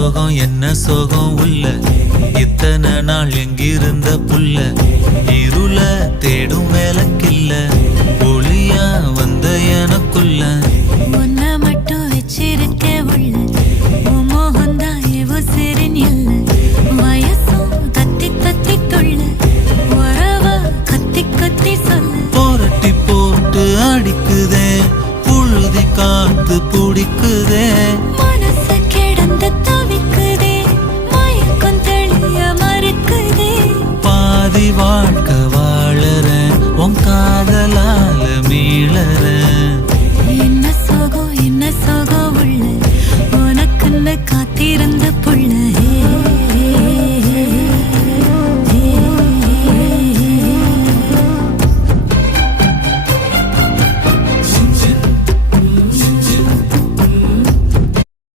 சோகம் என்ன சோகம் உள்ள இத்தனை நாள் எங்கிருந்த புல்ல இருள தேடும் வேலைக்கில்ல ஒளியா வந்த எனக்குள்ள உன்னை மட்டும் வச்சிருக்க உள்ள